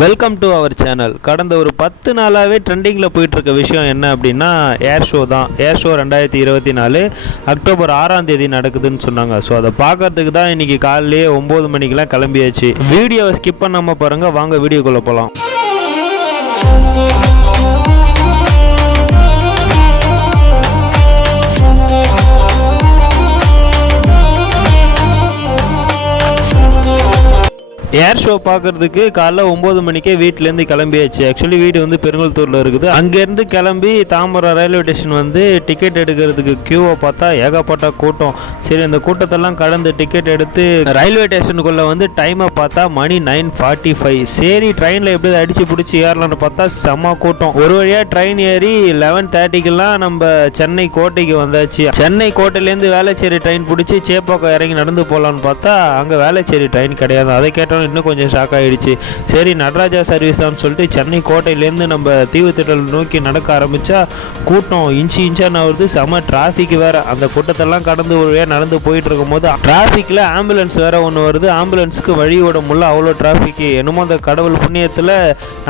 Welcome to our channel. கடந்த ஒரு 10 நாளாகவே ட்ரெண்டிங்கில் போயிட்டுருக்க விஷயம் என்ன அப்படின்னா ஏர் ஷோ தான். ஏர் ஷோ 2024 அக்டோபர் 6ஆம் தேதி நடக்குதுன்னு சொன்னாங்க. ஸோ அதை பார்க்கறதுக்கு தான் இன்றைக்கி காலையிலேயே 9 மணிக்கெலாம் கிளம்பியாச்சு. வீடியோவை ஸ்கிப் பண்ணாமல் பாருங்கள். வாங்க வீடியோக்குள்ளே போகலாம். ஏர் ஷோ பார்க்குறதுக்கு காலைல 9 மணிக்கே வீட்டிலேருந்து கிளம்பியாச்சு. ஆக்சுவலி வீடு வந்து பெருங்கல்தூரில் இருக்குது. அங்கேருந்து கிளம்பி தாம்பரம் ரயில்வே ஸ்டேஷன் வந்து டிக்கெட் எடுக்கிறதுக்கு க்யூவை பார்த்தா ஏகப்பட்ட கூட்டம். சரி, அந்த கூட்டத்தெல்லாம் கடந்து டிக்கெட் எடுத்து ரயில்வே ஸ்டேஷனுக்குள்ளே வந்து டைமை பார்த்தா மணி 9:45. சரி, ட்ரெயினில் எப்படி அடித்து பிடிச்சி ஏறலான்னு பார்த்தா செம்ம கூட்டம். ஒரு வழியாக ட்ரெயின் ஏறி 11:30க்கெல்லாம் நம்ம சென்னை கோட்டைக்கு வந்தாச்சு. சென்னை கோட்டையிலேருந்து வேளச்சேரி ட்ரெயின் பிடிச்சி சேப்பாக்கம் இறங்கி நடந்து போகலான்னு பார்த்தா அங்கே வேளச்சேரி ட்ரெயின் கிடையாது. அதை கேட்டோம் இன்னும் கொஞ்சம் ஷாக் ஆகிடுச்சு. சரி, நடராஜா சர்வீஸ் தான் சொல்லிட்டு சென்னை கோட்டையிலேருந்து நம்ம தீவுத்திடல் நோக்கி நடக்க ஆரம்பித்தா கூட்டம் இன்ச்சா நகருது. செம டிராஃபிக் வேறு. அந்த கூட்டத்தெல்லாம் கடந்து ஒரு வழியாக நடந்து போயிட்டு இருக்கும்போது டிராஃபிக்கில் ஆம்புலன்ஸ் வேறு ஒன்று வருது. ஆம்புலன்ஸுக்கு வழி விட முடியல, அவ்வளோ டிராஃபிக்கு. என்னமோ அந்த கடவுள் புண்ணியத்தில்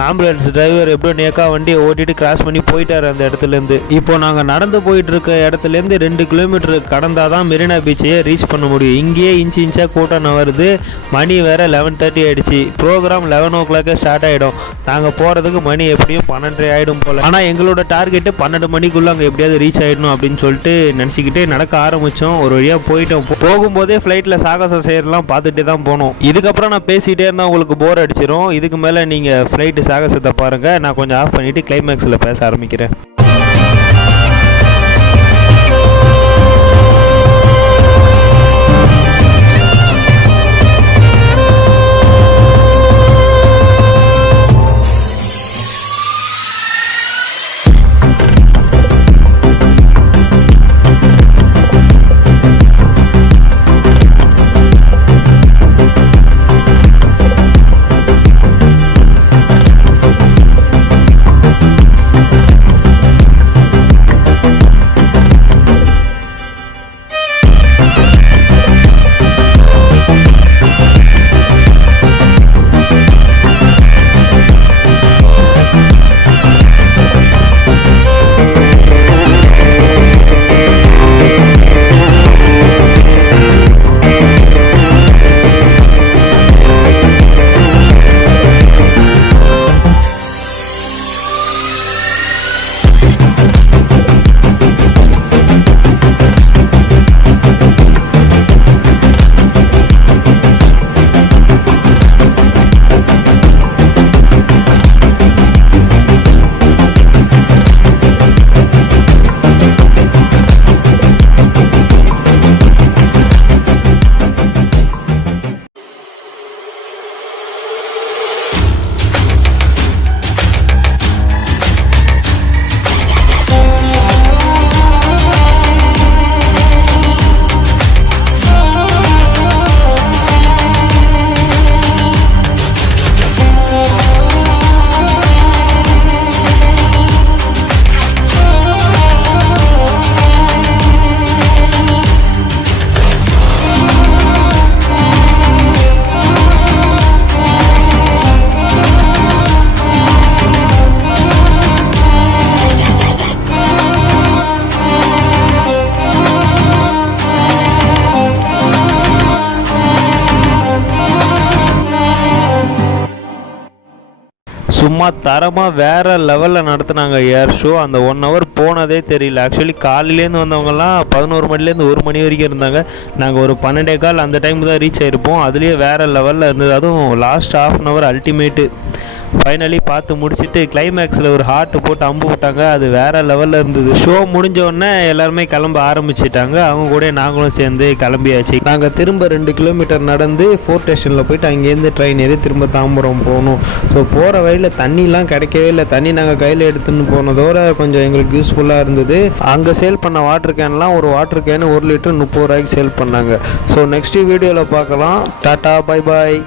ஆம்புலன்ஸ் டிரைவர் எப்படியோ நேக்கா வண்டியை ஓட்டிட்டு கிராஸ் பண்ணி போயிட்டார் அந்த இடத்துலேருந்து. இப்போ நாங்கள் நடந்து போயிட்டு இருக்க இடத்துலேருந்து 2 கிலோமீட்டர் கடந்தால் தான் மெரினா பீச்சையே ரீச் பண்ண முடியும். இங்கேயே இன்ச்சா கூட்டம் வருது. மணி வேறு 11:30 ஆயிடுச்சு. ப்ரோக்ராம் 11 o'clock ஸ்டார்ட் ஆகிடும். நாங்கள் போகிறதுக்கு மணி எப்படியும் 12:30 ஆகிடும் போல். ஆனால் எங்களோட டார்கெட்டு 12 மணிக்குள்ளே அங்கே எப்படியாவது ரீச் ஆகிடணும் அப்படின்னு சொல்லிட்டு நினச்சிக்கிட்டே நடக்க ஆரம்பித்தோம். ஒரு வழியாக போயிட்டோம். போகும்போதே ஃப்ளைட்டில் சாகசம் செய்யறதுலாம் பார்த்துட்டு தான் போனோம். இதுக்கப்புறம் நான் பேசிகிட்டே இருந்தால் உங்களுக்கு போர் அடிச்சிடும். இதுக்கு மேலே நீங்கள் ஃப்ளைட்டு சாகசத்தை பாருங்கள். நான் கொஞ்சம் ஆஃப் பண்ணிவிட்டு கிளைமேக்ஸில் பேச ஆரம்பிக்கிறேன். சும்மா தரமாக வேறு லெவலில் நடத்துனாங்க ஏர் ஷோ. அந்த 1 hour போனதே தெரியல. ஆக்சுவலி காலையிலேருந்து வந்தவங்கலாம் 11 மணிலேருந்து 1 மணி வரைக்கும் இருந்தாங்க. நாங்கள் ஒரு 12:15 அந்த டைம் தான் ரீச் ஆகிருப்போம். அதுலேயே வேறு லெவலில் இருந்தது. அதுவும் last ½ an hour ultimate. Finally பார்த்து முடிச்சுட்டு கிளைமேக்ஸில் ஒரு ஹார்ட் போட்டு அம்பு விட்டாங்க. அது வேறு லெவலில் இருந்தது. ஷோ முடிஞ்சோடனே எல்லாருமே கிளம்ப ஆரம்பிச்சிட்டாங்க. அவங்க கூட நாங்களும் சேர்ந்து கிளம்பியாச்சு. நாங்கள் திரும்ப 2 கிலோமீட்டர் நடந்து ஃபோர்ட் ஸ்டேஷனில் போயிட்டு அங்கேருந்து ட்ரெயின் ஏறி திரும்ப தாம்பரம் போகணும். ஸோ போகிற வழியில் தண்ணிலாம் கிடைக்கவே இல்லை. தண்ணி நாங்கள் கையில் எடுத்துன்னு போனதோட கொஞ்சம் எங்களுக்கு யூஸ்ஃபுல்லாக இருந்தது. அங்கே சேல் பண்ண வாட்டர் கேன்லாம் ஒரு வாட்டர் கேனு 1 லிட்டர் 30 ரூபாய்க்கு சேல் பண்ணாங்க. ஸோ நெக்ஸ்ட் வீடியோவில் பார்க்கலாம். Tata, bye bye.